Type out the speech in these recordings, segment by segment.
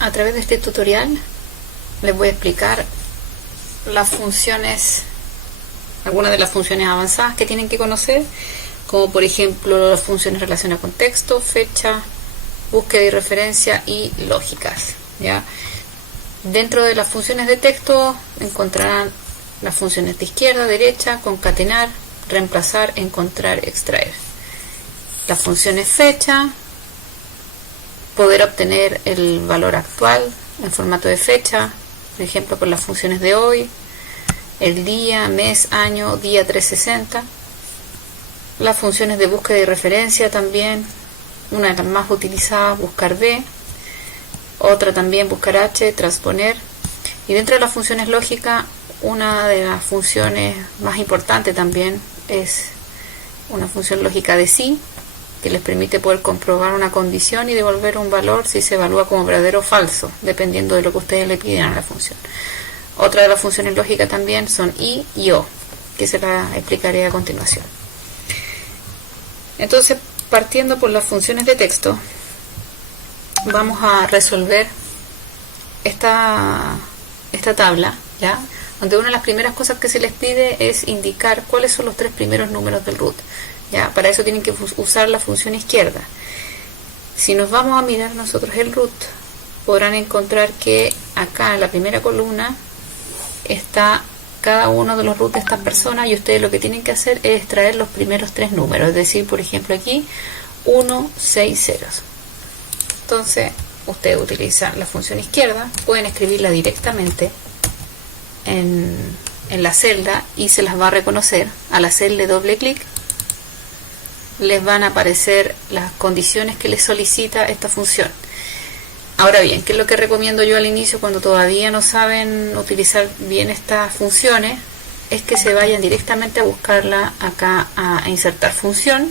A través de este tutorial les voy a explicar las funciones, algunas de las funciones avanzadas que tienen que conocer, como por ejemplo las funciones relacionadas con texto, fecha, búsqueda y referencia y lógicas, ¿ya? Dentro de las funciones de texto encontrarán las funciones de izquierda, derecha, concatenar, reemplazar, encontrar, extraer. Las funciones fecha, poder obtener el valor actual en formato de fecha, por ejemplo por las funciones de hoy, el día, mes, año, día 360. Las funciones de búsqueda y referencia también, una de las más utilizadas, buscar B, otra también buscar H, transponer. Y dentro de las funciones lógicas, una de las funciones más importantes también es una función lógica de sí, que les permite poder comprobar una condición y devolver un valor si se evalúa como verdadero o falso, dependiendo de lo que ustedes le pidan a la función. Otra de las funciones lógicas también son y o, que se las explicaré a continuación. Entonces, partiendo por las funciones de texto, vamos a resolver esta tabla, ¿ya? Donde una de las primeras cosas que se les pide es indicar cuáles son los 3 primeros números del root. ¿Ya? Para eso tienen que usar la función izquierda. Si nos vamos a mirar nosotros el root, podrán encontrar que acá en la primera columna está cada uno de los roots de estas personas, y ustedes lo que tienen que hacer es extraer los primeros 3 números, es decir, por ejemplo aquí 1, 6 ceros. Entonces ustedes utilizan la función izquierda, pueden escribirla directamente en la celda y se las va a reconocer. Al hacerle doble clic les van a aparecer las condiciones que les solicita esta función. Ahora bien, ¿qué es lo que recomiendo yo al inicio cuando todavía no saben utilizar bien estas funciones? Es que se vayan directamente a buscarla acá a insertar función,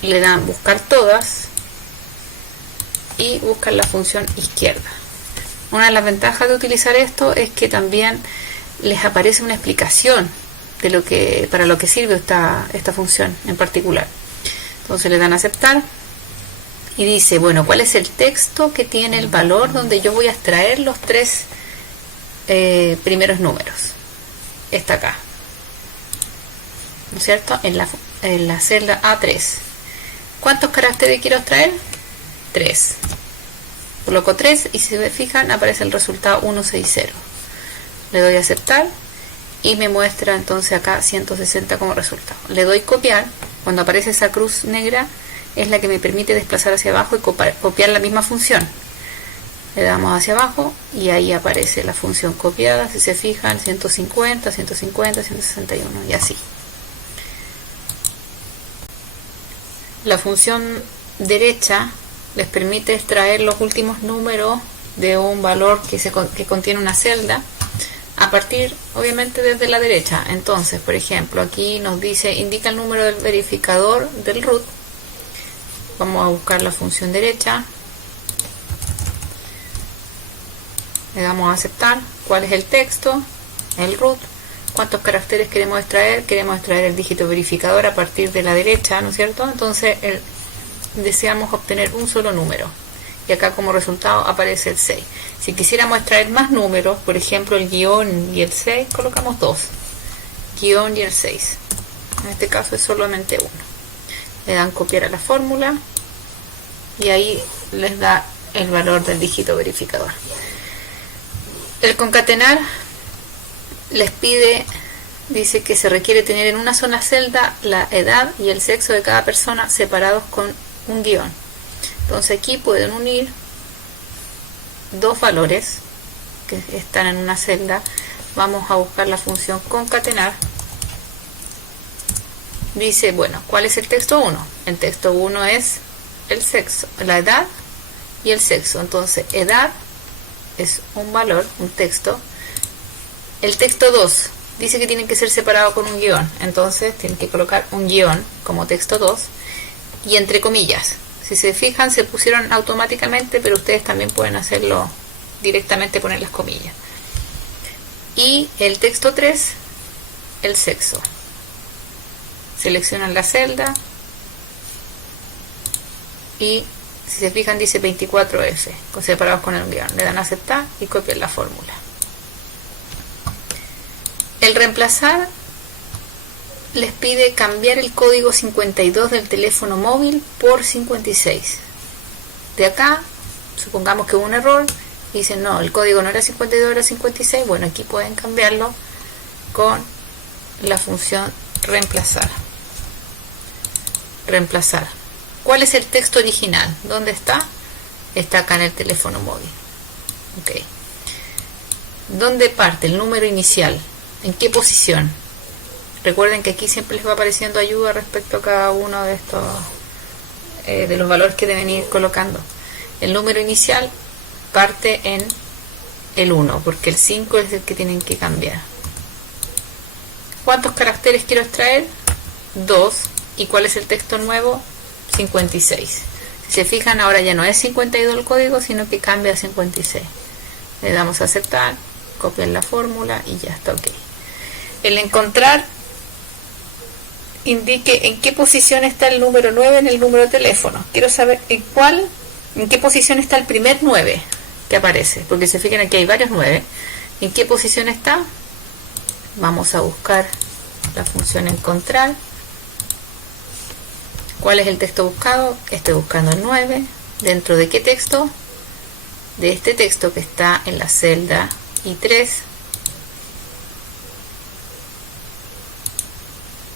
le dan buscar todas y buscan la función izquierda. Una de las ventajas de utilizar esto es que también les aparece una explicación de para lo que sirve esta función en particular. Entonces le dan a aceptar y dice, bueno, ¿cuál es el texto que tiene el valor donde yo voy a extraer los 3 primeros números? Está acá, ¿no es cierto? En la celda A3. ¿Cuántos caracteres quiero extraer? 3. Coloco 3 y si se fijan aparece el resultado 160. Le doy a aceptar y me muestra entonces acá 160 como resultado. Le doy copiar. Cuando aparece esa cruz negra es la que me permite desplazar hacia abajo y copiar la misma función. Le damos hacia abajo y ahí aparece la función copiada. Si se fijan, 150, 150, 161 y así. La función derecha les permite extraer los últimos números de un valor que contiene una celda, a partir obviamente desde la derecha. Entonces, por ejemplo, aquí nos dice indica el número del verificador del root. Vamos a buscar la función derecha, le damos a aceptar. ¿Cuál es el texto? El root. ¿Cuántos caracteres queremos extraer? Queremos extraer el dígito verificador a partir de la derecha, ¿no es cierto? Entonces deseamos obtener un solo número y acá como resultado aparece el 6. Si quisiéramos extraer más números, por ejemplo el guión y el 6, colocamos 2, guión y el 6. En este caso es solamente 1. Le dan copiar a la fórmula y ahí les da el valor del dígito verificador. El concatenar les pide, dice que se requiere tener en una sola celda la edad y el sexo de cada persona separados con un guión. Entonces aquí pueden unir 2 valores que están en una celda. Vamos a buscar la función concatenar. Dice, bueno, ¿cuál es el texto 1? El texto 1 es el sexo, la edad y el sexo. Entonces edad es un valor, un texto. El texto 2 dice que tienen que ser separados con un guión, entonces tienen que colocar un guión como texto 2 y entre comillas. Si se fijan, se pusieron automáticamente, pero ustedes también pueden hacerlo directamente, poner las comillas. Y el texto 3, el sexo. Seleccionan la celda y Si se fijan dice 24F, separados con el guión. Le dan a aceptar y copian la fórmula. El reemplazar les pide cambiar el código 52 del teléfono móvil por 56. De acá, supongamos que hubo un error, dicen no, el código no era 52, era 56. Bueno, aquí pueden cambiarlo con la función reemplazar. Reemplazar. ¿Cuál es el texto original? ¿Dónde está? Está acá en el teléfono móvil. Ok. ¿Dónde parte el número inicial? ¿En qué posición? Recuerden que aquí siempre les va apareciendo ayuda respecto a cada uno de estos de los valores que deben ir colocando. El número inicial parte en el 1, porque el 5 es el que tienen que cambiar. ¿Cuántos caracteres quiero extraer? 2. ¿Y cuál es el texto nuevo? 56. Si se fijan, ahora ya no es 52 el código, sino que cambia a 56. Le damos a aceptar, copiar la fórmula y ya está ok. El encontrar indique en qué posición está el número 9 en el número de teléfono. Quiero saber en qué posición está el primer 9 que aparece, porque se fijan aquí hay varios 9. ¿En qué posición está? Vamos a buscar la función encontrar. ¿Cuál es el texto buscado? Estoy buscando el 9. ¿Dentro de qué texto? De este texto que está en la celda I3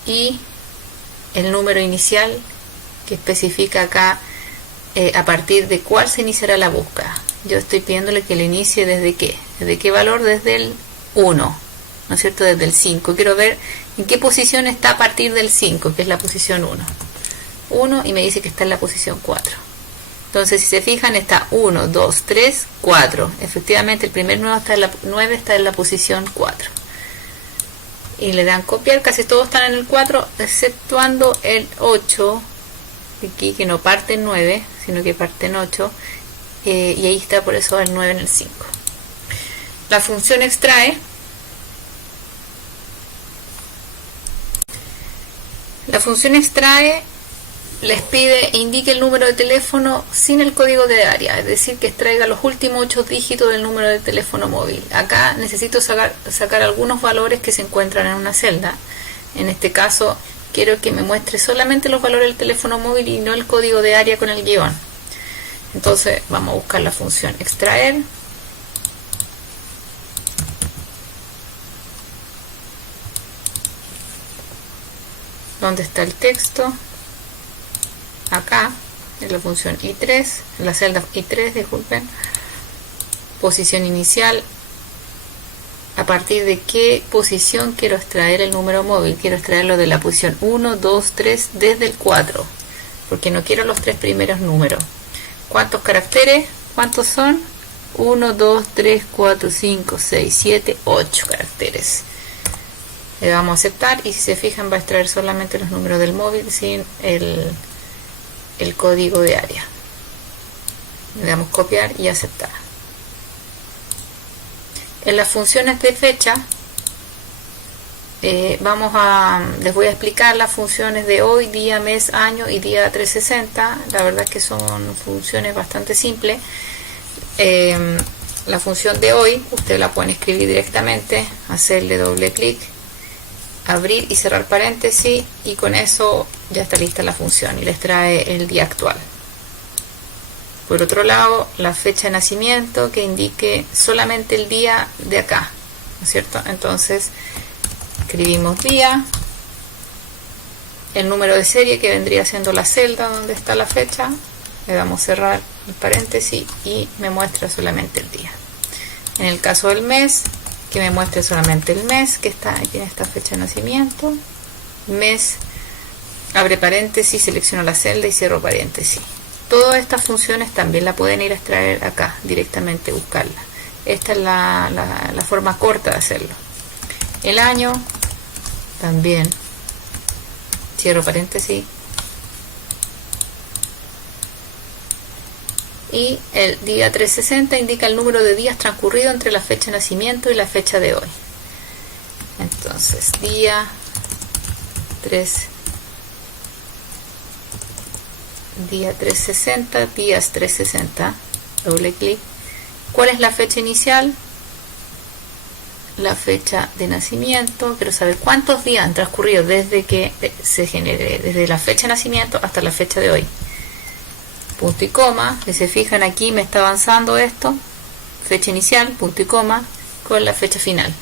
y el número inicial que especifica acá a partir de cuál se iniciará la búsqueda. Yo estoy pidiéndole que lo inicie desde qué. ¿Desde qué valor? Desde el 1, ¿no es cierto? Desde el 5. Quiero ver en qué posición está a partir del 5, que es la posición 1, y me dice que está en la posición 4. Entonces, si se fijan, está 1, 2, 3, 4. Efectivamente, el primer 9 está en la posición 4. Y le dan copiar, casi todos están en el 4, exceptuando el 8, aquí que no parte en 9, sino que parte en 8, y ahí está por eso el 9 en el 5. La función extrae. La función extrae les pide indique el número de teléfono sin el código de área, es decir, que extraiga los últimos 8 dígitos del número de teléfono móvil. Acá necesito sacar algunos valores que se encuentran en una celda. En este caso quiero que me muestre solamente los valores del teléfono móvil y no el código de área con el guión. Entonces vamos a buscar la función extraer. ¿Dónde está el texto? Acá, en la función I3, en la celda I3, disculpen, posición inicial, a partir de qué posición quiero extraer el número móvil. Quiero extraerlo de la posición 1, 2, 3, desde el 4, porque no quiero los 3 primeros números. ¿Cuántos caracteres? ¿Cuántos son? 1, 2, 3, 4, 5, 6, 7, 8 caracteres. Le damos a aceptar y si se fijan va a extraer solamente los números del móvil sin el código de área. Le damos copiar y aceptar. En las funciones de fecha les voy a explicar las funciones de hoy, día, mes, año y día 360. La verdad es que son funciones bastante simples. La función de hoy ustedes la pueden escribir directamente, hacerle doble clic, abrir y cerrar paréntesis, y con eso ya está lista la función y les trae el día actual. Por otro lado, la fecha de nacimiento que indique solamente el día de acá, ¿no es cierto? Entonces escribimos día, el número de serie que vendría siendo la celda donde está la fecha, le damos cerrar el paréntesis y me muestra solamente el día. En el caso del mes, que me muestre solamente el mes que está aquí en esta fecha de nacimiento, mes, abre paréntesis, selecciono la celda y cierro paréntesis. Todas estas funciones también la pueden ir a extraer acá directamente, buscarla. Esta es la forma corta de hacerlo. El año también, cierro paréntesis, y el día 360 indica el número de días transcurrido entre la fecha de nacimiento y la fecha de hoy. Entonces día día 360, días 360, doble clic. ¿Cuál es la fecha inicial? La fecha de nacimiento. Quiero saber cuántos días han transcurrido desde que se genere, desde la fecha de nacimiento hasta la fecha de hoy. Punto y coma. Si se fijan aquí me está avanzando esto. Fecha inicial, punto y coma, con la fecha final,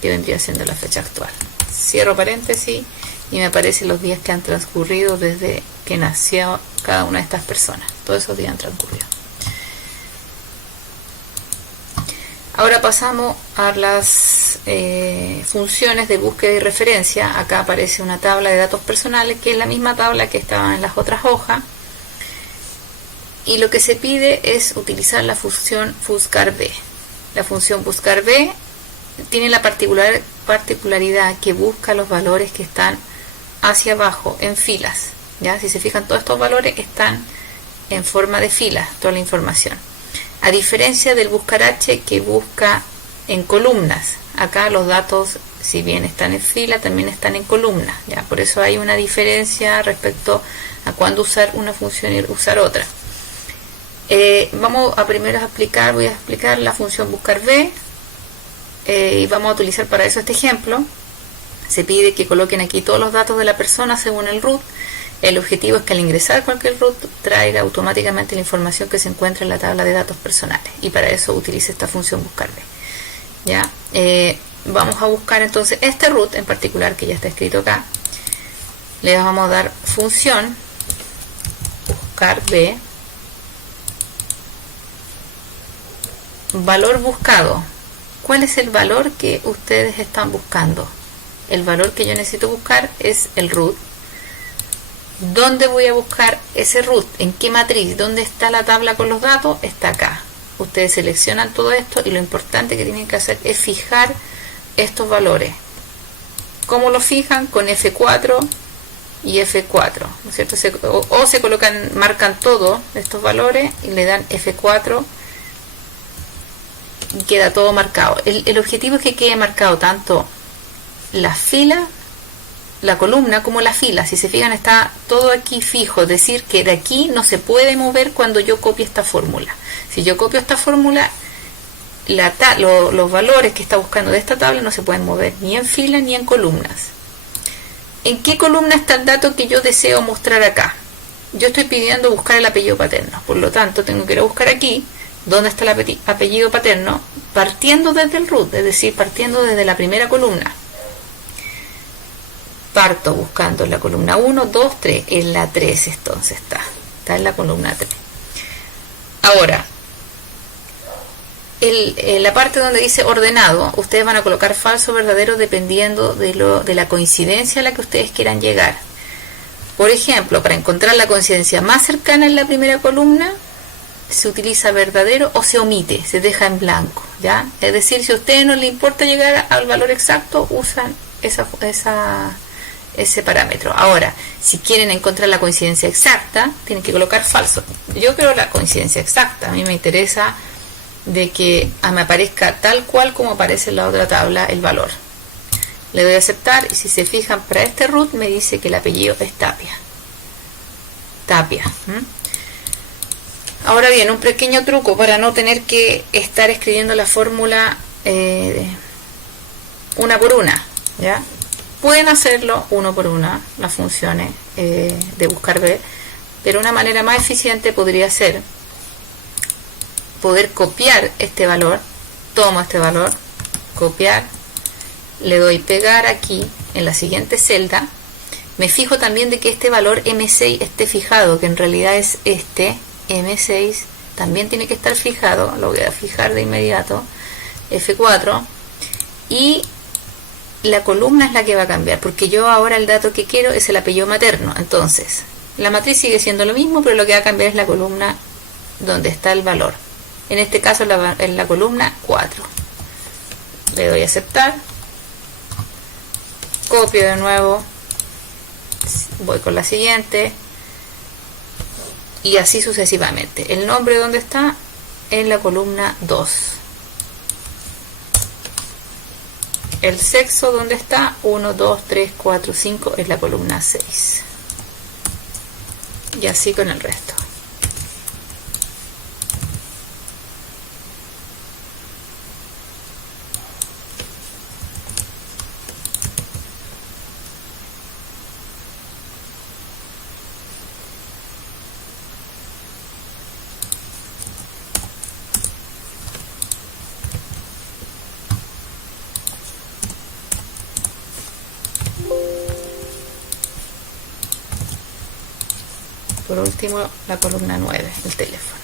que vendría siendo la fecha actual. Cierro paréntesis y me aparecen los días que han transcurrido desde que nació cada una de estas personas. Todos esos días han transcurrido. Ahora pasamos a las funciones de búsqueda y referencia. Acá aparece una tabla de datos personales, que es la misma tabla que estaba en las otras hojas. Y lo que se pide es utilizar la función buscar_b. La función buscar_b tiene la particularidad que busca los valores que están hacia abajo en filas. ¿Ya? Si se fijan, todos estos valores están en forma de filas, toda la información. A diferencia del buscar_h, que busca en columnas. Acá los datos, si bien están en fila, también están en columnas. ¿Ya? Por eso hay una diferencia respecto a cuándo usar una función y usar otra. Vamos a primero voy a explicar la función buscar_b, y vamos a utilizar para eso este ejemplo. Se pide que coloquen aquí todos los datos de la persona según el root. El objetivo es que al ingresar cualquier root traiga automáticamente la información que se encuentra en la tabla de datos personales, y para eso utilice esta función buscar_b. ¿Ya? Vamos a buscar entonces este root en particular, que ya está escrito acá. Le vamos a dar función buscar_b, valor buscado. ¿Cuál es el valor que ustedes están buscando? El valor que yo necesito buscar es el root. ¿Dónde voy a buscar ese root? ¿En qué matriz? ¿Dónde está la tabla con los datos? Está acá. Ustedes seleccionan todo esto y lo importante que tienen que hacer es fijar estos valores. ¿Cómo lo fijan? Con F4 y F4, ¿no es cierto? O se colocan, marcan todos estos valores y le dan F4 y queda todo marcado. El objetivo es que quede marcado tanto la fila, la columna, como la fila. Si se fijan, está todo aquí fijo, es decir, que de aquí no se puede mover cuando yo copie esta fórmula. Si yo copio esta fórmula, los valores que está buscando de esta tabla no se pueden mover ni en fila ni en columnas. ¿En qué columna está el dato que yo deseo mostrar acá? Yo estoy pidiendo buscar el apellido paterno, por lo tanto tengo que ir a buscar aquí dónde está el apellido paterno, partiendo desde el root, es decir, partiendo desde la primera columna. Parto buscando en la columna 1, 2, 3, en la 3 entonces está en la columna 3. Ahora, la parte donde dice ordenado, ustedes van a colocar falso o verdadero dependiendo de la coincidencia a la que ustedes quieran llegar. Por ejemplo, para encontrar la coincidencia más cercana en la primera columna, se utiliza verdadero o se omite, se deja en blanco, ¿ya? Es decir, si a ustedes no les importa llegar al valor exacto, usan ese parámetro. Ahora, si quieren encontrar la coincidencia exacta, tienen que colocar falso. Yo quiero la coincidencia exacta, a mí me interesa de que me aparezca tal cual como aparece en la otra tabla el valor. Le doy a aceptar y si se fijan, para este root me dice que el apellido es Tapia. Ahora bien, un pequeño truco para no tener que estar escribiendo la fórmula una por una, ¿ya? Pueden hacerlo uno por una, las funciones de buscar_b, pero una manera más eficiente podría ser poder copiar este valor. Tomo este valor, copiar, le doy pegar aquí en la siguiente celda. Me fijo también de que este valor M6 esté fijado, que en realidad es este M6, también tiene que estar fijado. Lo voy a fijar de inmediato, F4, y la columna es la que va a cambiar, porque yo ahora el dato que quiero es el apellido materno. Entonces la matriz sigue siendo lo mismo, pero lo que va a cambiar es la columna donde está el valor. En este caso en la columna 4. Le doy a aceptar, copio de nuevo, voy con la siguiente y así sucesivamente. El nombre donde está, en la columna 2. El sexo donde está, 1, 2, 3, 4, 5, es la columna 6. y así con el resto. Por último, la columna 9, el teléfono.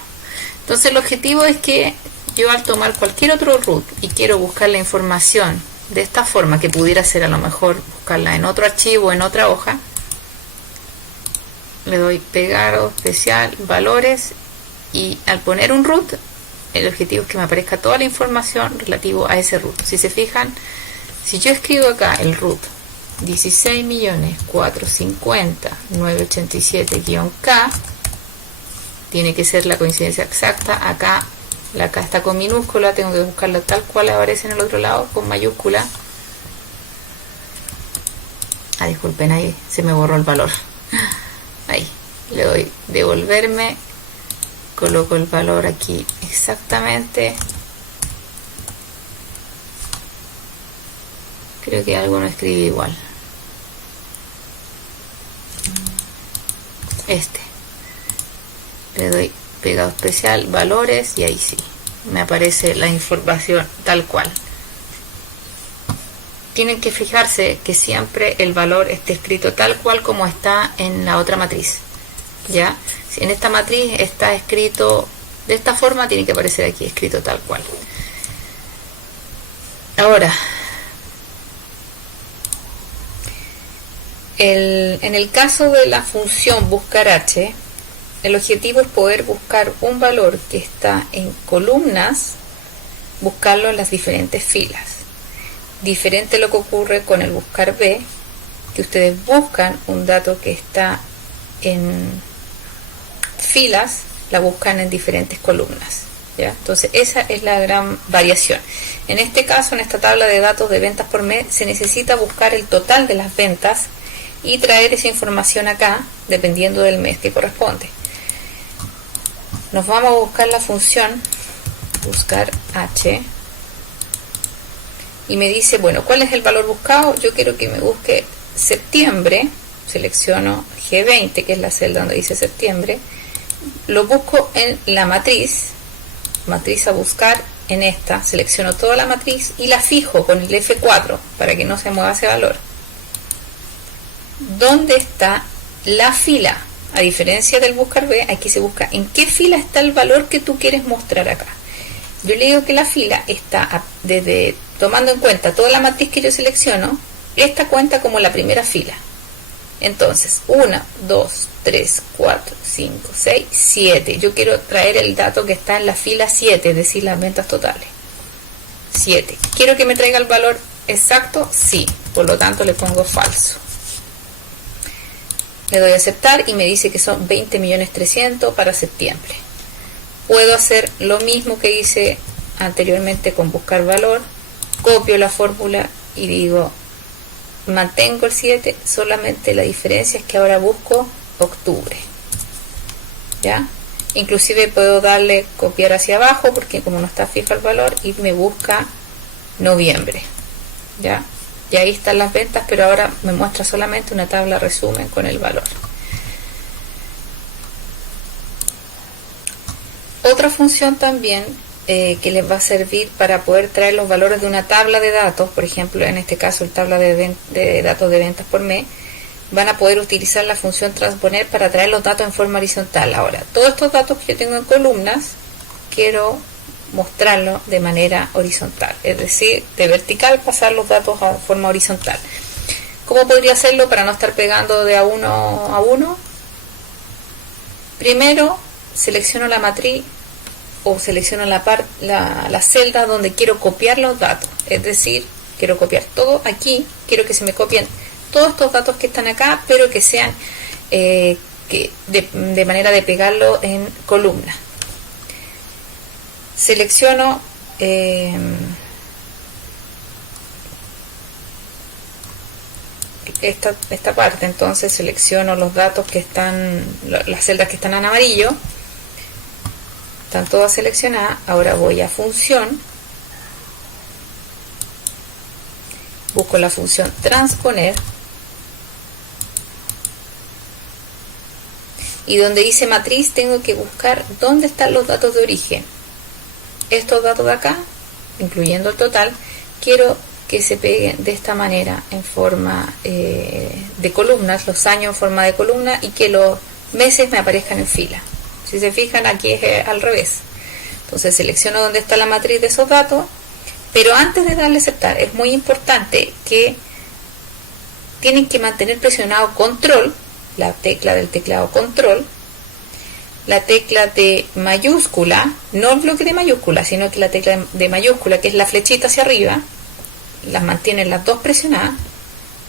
Entonces el objetivo es que yo, al tomar cualquier otro root y quiero buscar la información de esta forma, que pudiera ser a lo mejor buscarla en otro archivo, en otra hoja, le doy pegar o especial, valores, y al poner un root, el objetivo es que me aparezca toda la información relativo a ese root. Si se fijan, si yo escribo acá el root 16.450.987-K, tiene que ser la coincidencia exacta. Acá la K está con minúscula, tengo que buscarla tal cual aparece en el otro lado, con mayúscula. Disculpen, ahí se me borró el valor. Ahí, le doy devolverme, coloco el valor aquí exactamente. Creo que algo no escribí igual. Le doy pegado especial, valores, y ahí sí me aparece la información tal cual. Tienen que fijarse que siempre el valor esté escrito tal cual como está en la otra matriz. ¿Ya? Si en esta matriz está escrito de esta forma, tiene que aparecer aquí escrito tal cual. Ahora, en el caso de la función buscar h, el objetivo es poder buscar un valor que está en columnas, buscarlo en las diferentes filas. Diferente lo que ocurre con el buscar b, que ustedes buscan un dato que está en filas, la buscan en diferentes columnas. ¿Ya? Entonces esa es la gran variación. En este caso, en esta tabla de datos de ventas por mes, se necesita buscar el total de las ventas y traer esa información acá, dependiendo del mes que corresponde. Nos vamos a buscar la función buscar h, y me dice, bueno, ¿cuál es el valor buscado? Yo quiero que me busque septiembre. Selecciono G20, que es la celda donde dice septiembre, lo busco en la matriz a buscar, en esta selecciono toda la matriz y la fijo con el F4 para que no se mueva ese valor. ¿Dónde está la fila? A diferencia del buscar B, aquí se busca en qué fila está el valor que tú quieres mostrar acá. Yo le digo que la fila está desde, tomando en cuenta toda la matriz que yo selecciono, esta cuenta como la primera fila. Entonces, 1, 2, 3, 4, 5, 6, 7. Yo quiero traer el dato que está en la fila 7, es decir, las ventas totales. 7. ¿Quiero que me traiga el valor exacto? Sí. Por lo tanto, le pongo falso. Le doy a aceptar y me dice que son 20.300.000 para septiembre. Puedo hacer lo mismo que hice anteriormente con buscar valor. Copio la fórmula y digo, mantengo el 7, solamente la diferencia es que ahora busco octubre. ¿Ya? Inclusive puedo darle copiar hacia abajo porque como no está fijo el valor, y me busca noviembre. ¿Ya? Y ahí están las ventas, pero ahora me muestra solamente una tabla resumen con el valor. Otra función también que les va a servir para poder traer los valores de una tabla de datos, por ejemplo, en este caso el tabla de datos de ventas por mes, van a poder utilizar la función transponer para traer los datos en forma horizontal. Ahora, todos estos datos que yo tengo en columnas, quiero mostrarlo de manera horizontal, es decir, de vertical pasar los datos a forma horizontal. ¿Cómo podría hacerlo para no estar pegando de a uno a uno? Primero selecciono la matriz o selecciono la celda donde quiero copiar los datos, es decir, quiero copiar todo aquí, quiero que se me copien todos estos datos que están acá, pero que sean de manera de pegarlo en columna. Selecciono esta parte. Entonces selecciono los datos que están, las celdas que están en amarillo, están todas seleccionadas. Ahora voy a función, busco la función transponer, y donde dice matriz tengo que buscar dónde están los datos de origen. Estos datos de acá, incluyendo el total, quiero que se peguen de esta manera en forma de columnas, los años en forma de columna, y que los meses me aparezcan en fila. Si se fijan, aquí es al revés. Entonces selecciono dónde está la matriz de esos datos, pero antes de darle a aceptar es muy importante que tienen que mantener presionado control, la tecla del teclado control, la tecla de mayúscula, no el bloque de mayúscula, sino que la tecla de mayúscula, que es la flechita hacia arriba, las mantienen las dos presionadas,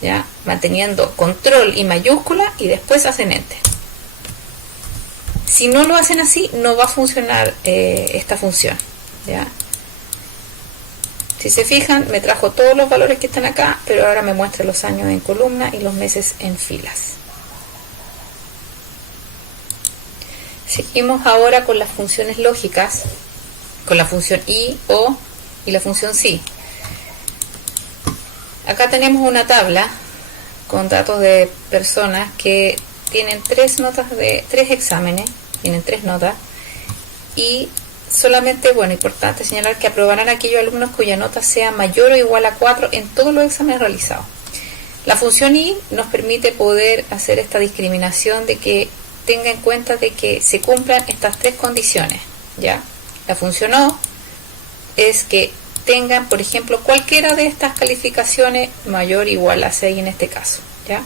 ¿ya? Manteniendo control y mayúscula, y después hacen enter. Si no lo hacen así, no va a funcionar esta función, ¿ya? Si se fijan, me trajo todos los valores que están acá, pero ahora me muestra los años en columna y los meses en filas. Seguimos ahora con las funciones lógicas, con la función i, o y la función si. Acá tenemos una tabla con datos de personas que tienen tres exámenes, tienen 3 notas, y solamente, bueno, importante señalar que aprobarán aquellos alumnos cuya nota sea mayor o igual a 4 en todos los exámenes realizados. La función i nos permite poder hacer esta discriminación de que tenga en cuenta de que se cumplan estas 3 condiciones, ¿ya? La función o es que tengan, por ejemplo, cualquiera de estas calificaciones mayor o igual a 6 en este caso, ¿ya?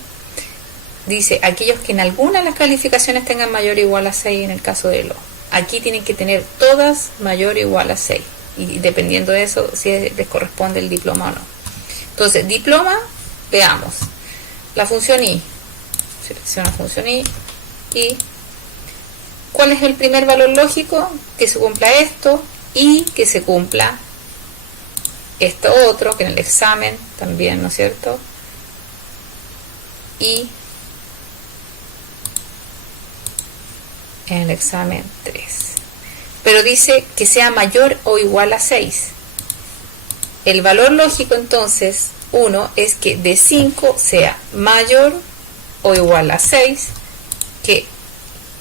Dice, aquellos que en alguna de las calificaciones tengan mayor o igual a 6 en el caso de lo. Aquí tienen que tener todas mayor o igual a 6, y dependiendo de eso, si les corresponde el diploma o no. Entonces, diploma, veamos. La función i, selecciono la función i, y ¿cuál es el primer valor lógico? Que se cumpla esto, y que se cumpla esto otro, que en el examen también, ¿no es cierto? Y en el examen 3. Pero dice que sea mayor o igual a 6. El valor lógico entonces, 1, es que de 5 sea mayor o igual a 6, que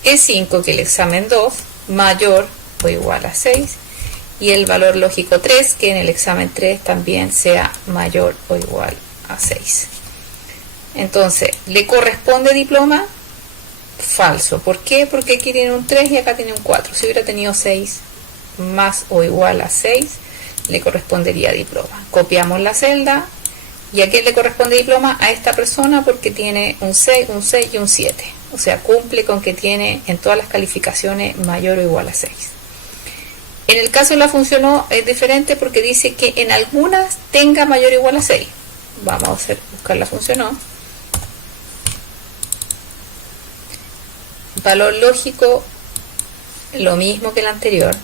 es 5, que el examen 2, mayor o igual a 6, y el valor lógico 3, que en el examen 3 también sea mayor o igual a 6. Entonces, ¿le corresponde diploma? Falso. ¿Por qué? Porque aquí tiene un 3 y acá tiene un 4. Si hubiera tenido 6 más o igual a 6, le correspondería diploma. Copiamos la celda, y ¿a quién le corresponde diploma? A esta persona, porque tiene un 6 y un 7. O sea, cumple con que tiene en todas las calificaciones mayor o igual a 6. En el caso de la función o es diferente, porque dice que en algunas tenga mayor o igual a 6. Vamos a buscar la función o. Valor lógico, lo mismo que el anterior,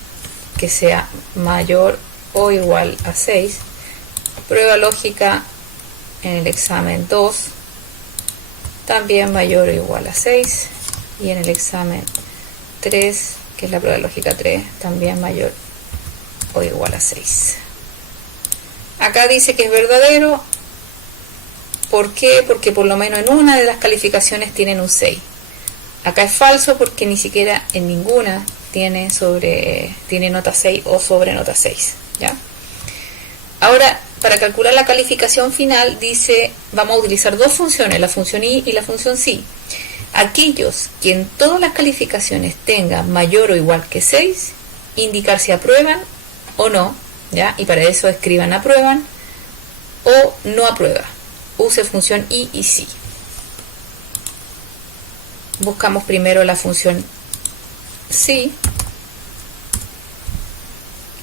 que sea mayor o igual a 6. Prueba lógica en el examen 2, también mayor o igual a 6. Y en el examen 3, que es la prueba lógica 3, también mayor o igual a 6. Acá dice que es verdadero. ¿Por qué? Porque por lo menos en una de las calificaciones tienen un 6. Acá es falso, porque ni siquiera en ninguna tiene nota 6 o sobre nota 6, ¿ya? Ahora, para calcular la calificación final, dice, vamos a utilizar dos funciones, la función i y la función si. Aquellos que en todas las calificaciones tengan mayor o igual que 6, indicar si aprueban o no, ¿ya? Y para eso escriban aprueban o no aprueba. Use función i y si. Buscamos primero la función si.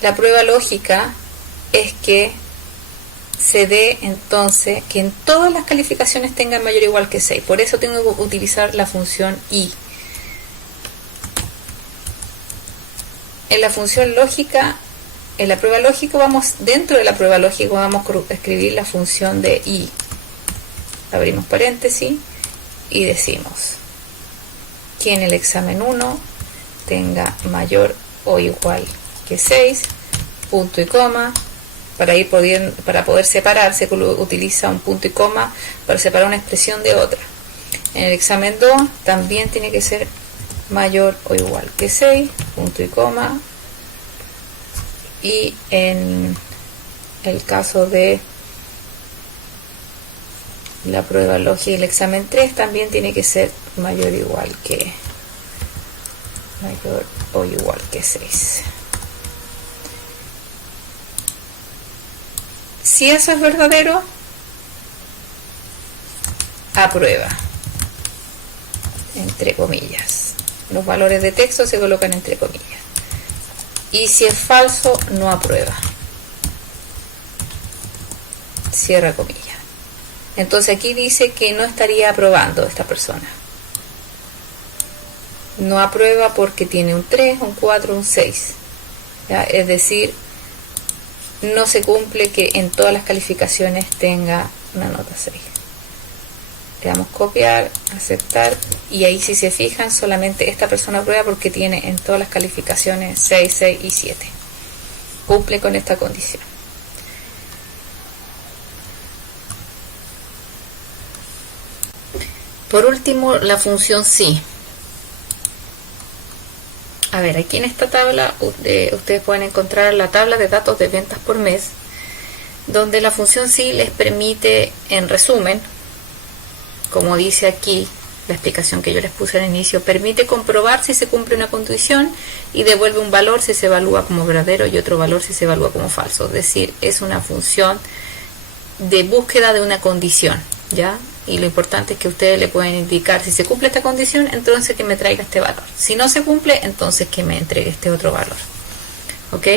La prueba lógica es que se dé entonces que en todas las calificaciones tengan mayor o igual que 6. Por eso tengo que utilizar la función i. En la función lógica, en la prueba lógica, dentro de la prueba lógica vamos a escribir la función de i. abrimos paréntesis y decimos que en el examen 1 tenga mayor o igual que 6, punto y coma. Para poder separar se utiliza un punto y coma para separar una expresión de otra. En el examen 2 también tiene que ser mayor o igual que 6, punto y coma. Y en el caso de la prueba lógica y el examen 3 también tiene que ser mayor o igual que 6. Si eso es verdadero, aprueba, entre comillas. Los valores de texto se colocan entre comillas. Y si es falso, no aprueba. Cierra comillas. Entonces aquí dice que no estaría aprobando esta persona. No aprueba porque tiene un 3, un 4, un 6. ¿Ya? Es decir, no se cumple que en todas las calificaciones tenga una nota 6. Le damos copiar, aceptar, y ahí si se fijan solamente esta persona aprueba porque tiene en todas las calificaciones 6, 6 y 7. Cumple con esta condición. Por último, la función sí. A ver, aquí en esta tabla ustedes pueden encontrar la tabla de datos de ventas por mes, donde la función sí les permite, en resumen, como dice aquí la explicación que yo les puse al inicio, permite comprobar si se cumple una condición y devuelve un valor si se evalúa como verdadero y otro valor si se evalúa como falso. Es decir, es una función de búsqueda de una condición, ¿ya? Y lo importante es que ustedes le pueden indicar si se cumple esta condición, entonces que me traiga este valor. Si no se cumple, entonces que me entregue este otro valor. ¿Ok?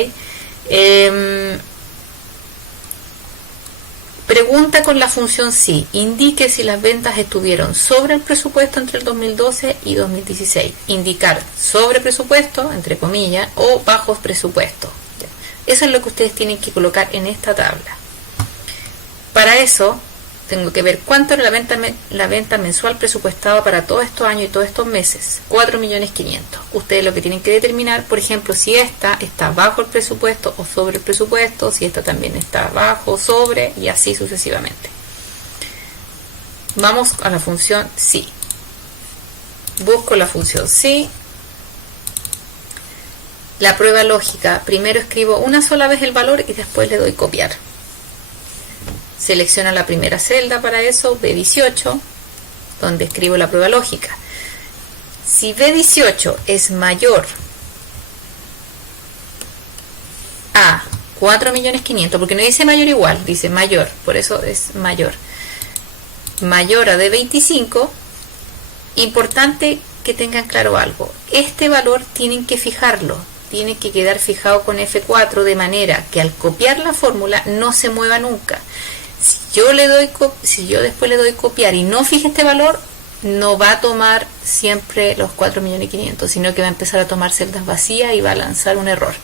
Pregunta con la función sí. Indique si las ventas estuvieron sobre el presupuesto entre el 2012 y 2016. Indicar sobre presupuesto, entre comillas, o bajo presupuesto. Eso es lo que ustedes tienen que colocar en esta tabla. Para eso tengo que ver cuánto era la venta mensual presupuestada para todos estos años y todos estos meses. 4.500.000. Ustedes lo que tienen que determinar, por ejemplo, si esta está bajo el presupuesto o sobre el presupuesto, si esta también está bajo, sobre, y así sucesivamente. Vamos a la función sí. Busco la función sí. La prueba lógica, primero escribo una sola vez el valor y después le doy copiar. Selecciona la primera celda para eso, B18, donde escribo la prueba lógica. Si B18 es mayor a 4.500.000, porque no dice mayor igual, dice mayor, por eso es mayor. Mayor a D25, importante que tengan claro algo. Este valor tienen que fijarlo, tiene que quedar fijado con F4 de manera que al copiar la fórmula no se mueva nunca. Si yo después le doy copiar y no fije este valor, no va a tomar siempre los 4.500.000, sino que va a empezar a tomar celdas vacías y va a lanzar un error.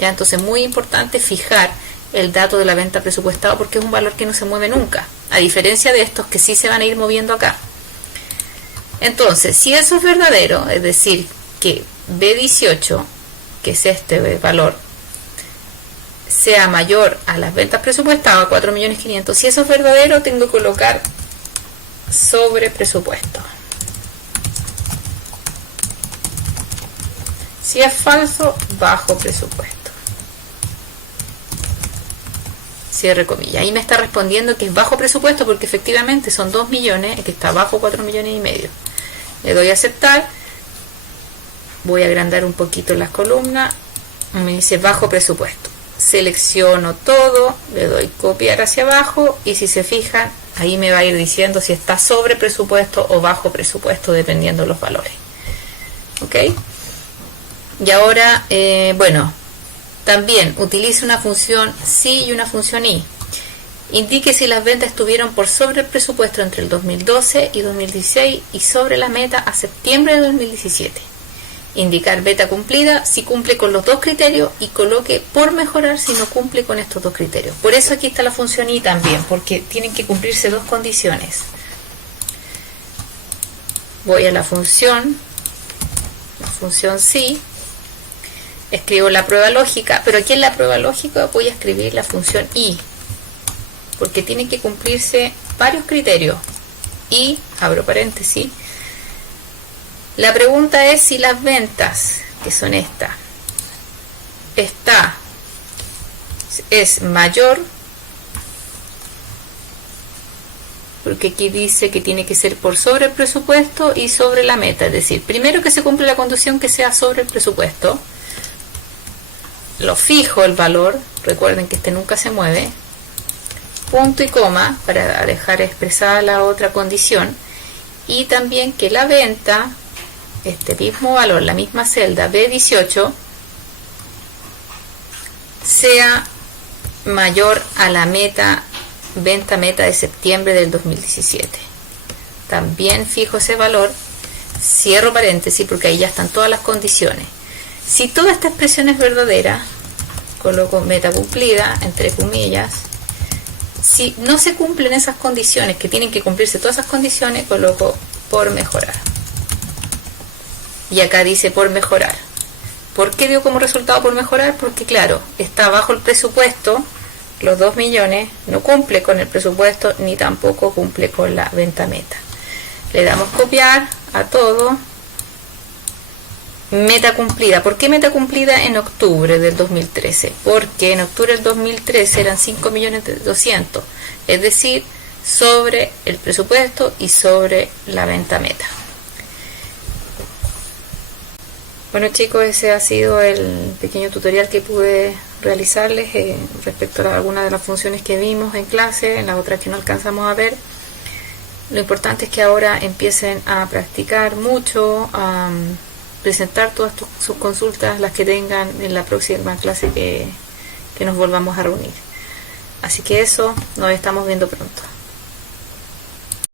¿Ya? Entonces, muy importante fijar el dato de la venta presupuestada porque es un valor que no se mueve nunca, a diferencia de estos que sí se van a ir moviendo acá. Entonces, si eso es verdadero, es decir, que B18, que es este valor, sea mayor a las ventas presupuestadas, 4.500.000, si eso es verdadero, tengo que colocar sobre presupuesto. Si es falso, bajo presupuesto. Cierre comillas. Ahí me está respondiendo que es bajo presupuesto porque efectivamente son 2 millones, que está bajo 4.500.000. Le doy a aceptar. Voy a agrandar un poquito las columnas. Me dice bajo presupuesto. Selecciono todo, le doy copiar hacia abajo y si se fijan, ahí me va a ir diciendo si está sobre presupuesto o bajo presupuesto dependiendo de los valores. ¿Ok? Y ahora, bueno, también utilice una función sí y una función y. Indique si las ventas estuvieron por sobre el presupuesto entre el 2012 y 2016 y sobre la meta a septiembre de 2017. Indicar beta cumplida si cumple con los dos criterios y coloque por mejorar si no cumple con estos dos criterios. Por eso aquí está la función y también, porque tienen que cumplirse dos condiciones. voy a la función sí, escribo la prueba lógica, pero aquí en la prueba lógica voy a escribir la función y, porque tiene que cumplirse varios criterios. Y, abro paréntesis, la pregunta es si las ventas, que son estas, es mayor, porque aquí dice que tiene que ser por sobre el presupuesto y sobre la meta, es decir, primero que se cumple la condición que sea sobre el presupuesto, lo fijo el valor, recuerden que este nunca se mueve, punto y coma para dejar expresada la otra condición, y también que la venta, este mismo valor, la misma celda B18, sea mayor a la venta meta de septiembre del 2017. También fijo ese valor, cierro paréntesis porque ahí ya están todas las condiciones. Si toda esta expresión es verdadera, coloco meta cumplida, entre comillas. Si no se cumplen esas condiciones, que tienen que cumplirse todas esas condiciones, coloco por mejorar. Y acá dice por mejorar. ¿Por qué dio como resultado por mejorar? Porque claro, está bajo el presupuesto, los 2 millones, no cumple con el presupuesto ni tampoco cumple con la venta meta. Le damos copiar a todo. Meta cumplida. ¿Por qué meta cumplida en octubre del 2013? Porque en octubre del 2013 eran 5.200.000, es decir, sobre el presupuesto y sobre la venta meta. Bueno chicos, ese ha sido el pequeño tutorial que pude realizarles respecto a algunas de las funciones que vimos en clase, en las otras que no alcanzamos a ver. Lo importante es que ahora empiecen a practicar mucho, a presentar todas sus consultas, las que tengan en la próxima clase que nos volvamos a reunir. Así que eso, nos estamos viendo pronto.